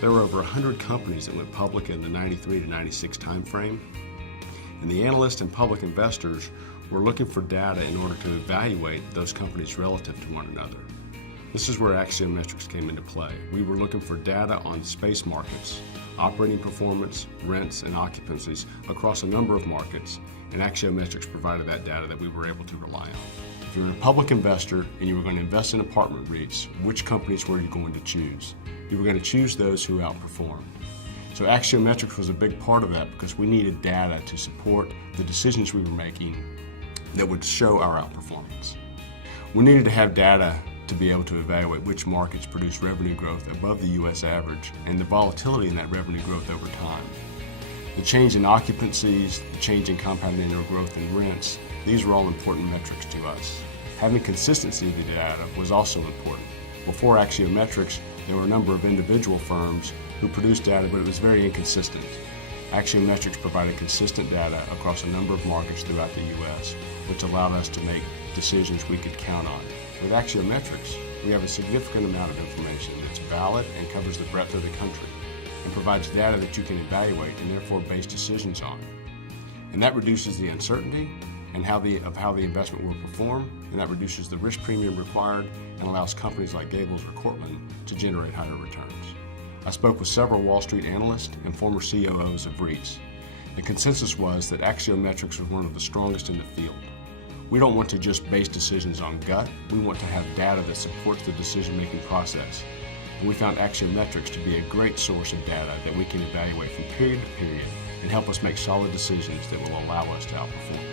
There were over 100 companies that went public in the 93 to 96 time frame, and the analysts and public investors were looking for data in order to evaluate those companies relative to one another. This is where axiometrics came into play. We were looking for data on space markets, operating performance, rents, and occupancies across a number of markets, and axiometrics provided that data that we were able to rely on. If you're a public investor and you were going to invest in apartment REITs, which companies were you going to choose? You were going to choose those who outperformed. So axiometrics was a big part of that because we needed data to support the decisions we were making that would show our outperformance. We needed to have data to be able to evaluate which markets produce revenue growth above the U.S. average and the volatility in that revenue growth over time. The change in occupancies, the change in compounded annual growth in rents, these were all important metrics to us. Having consistency of the data was also important. Before axiometrics, there were a number of individual firms who produced data, but it was very inconsistent. Axiometrics provided consistent data across a number of markets throughout the U.S., which allowed us to make decisions we could count on. With axiometrics, we have a significant amount of information that's valid and covers the breadth of the country and provides data that you can evaluate and therefore base decisions on. And that reduces the uncertainty and how the investment will perform, and that reduces the risk premium required and allows companies like Gables or Cortland to generate higher returns. I spoke with several Wall Street analysts and former COOs of REITs. The consensus was that axiometrics was one of the strongest in the field. We don't want to just base decisions on gut, we want to have data that supports the decision-making process. And we found axiometrics to be a great source of data that we can evaluate from period to period and help us make solid decisions that will allow us to outperform.